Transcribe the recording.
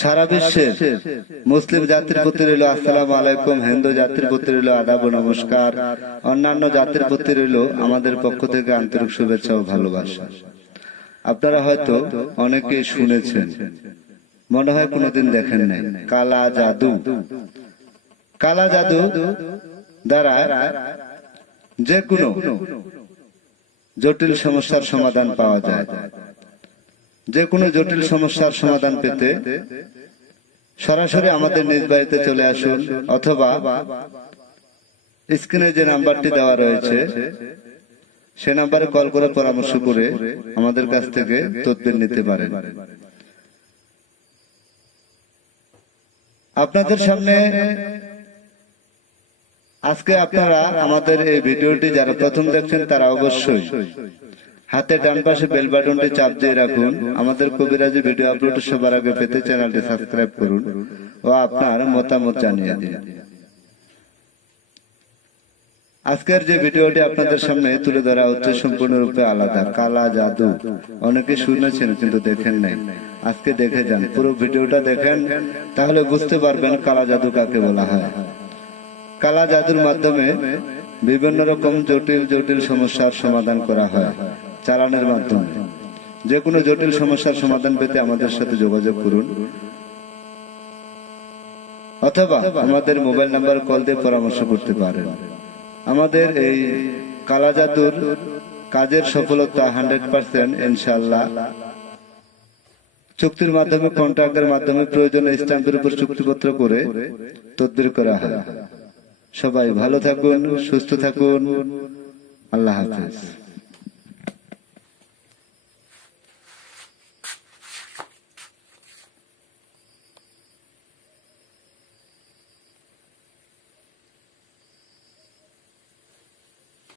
সারা বিশ্বের মুসলিম জাতির প্রতি রইল আসসালামু আলাইকুম, হিন্দু জাতির প্রতি রইল আদাব ও নমস্কার, অন্যান্য জাতির প্রতি রইল আমাদের পক্ষ থেকে আন্তরিক শুভেচ্ছা ও ভালোবাসা। আপনারা হয়তো অনেকেই শুনেছেন, মনে হয় কোনোদিন দেখেন নাই, কালা জাদু। কালা জাদু দ্বারা যে কোনো জটিল সমস্যার সমাধান পাওয়া যায়। যে কোনো জটিল সমস্যার সমাধান পেতে সরাসরি আমাদের নিজ বাড়িতে চলে আসুন, অথবা স্ক্রিনে যে নাম্বারটি দেওয়া রয়েছে সে নাম্বারে কল করে পরামর্শ করে আমাদের কাছ থেকে তদবির নিতে পারেন। আপনাদের সামনে আজকে আপনারা আমাদের এই ভিডিওটি যারা প্রথম দেখছেন তারা অবশ্যই হাতে ডান পাশে বেল বাটনটি চাপ দিয়ে রাখুন। আমাদের কবিরাজি ভিডিও আপলোড সবার আগে পেতে চ্যানেলটি সাবস্ক্রাইব করুন ও আপনার মতামত জানিয়ে দিন। আজকের যে ভিডিওটি আপনাদের সামনে তুলে ধরা হচ্ছে সম্পূর্ণরূপে আলাদা, কালা জাদু। অনেকে শুনেছেন কিন্তু দেখেন নাই, আজকে দেখে যান, পুরো ভিডিওটা দেখেন, তাহলে বুঝতে পারবেন কালা জাদু কাকে বলা হয়। কালা জাদুর মাধ্যমে বিভিন্ন রকম জটিল জটিল সমস্যার সমাধান করা হয় চালানের মাধ্যমে। যে কোনো জটিল সমস্যার সমাধান পেতে আমাদের সাথে যোগাযোগ করুন, অথবা আমাদের মোবাইল নাম্বার কল দিয়ে পরামর্শ করতে পারেন। আমাদের এই কালা জাদুর কাজের সফলতা 100% ইনশাআল্লাহ। চুক্তির মাধ্যমে, কন্ট্রাক্টের মাধ্যমে, প্রয়োজনে স্ট্যাম্পের উপর চুক্তিপত্র করে তদবির করা হয়। সবাই ভালো থাকুন, সুস্থ থাকুন, আল্লাহ হাফেজ।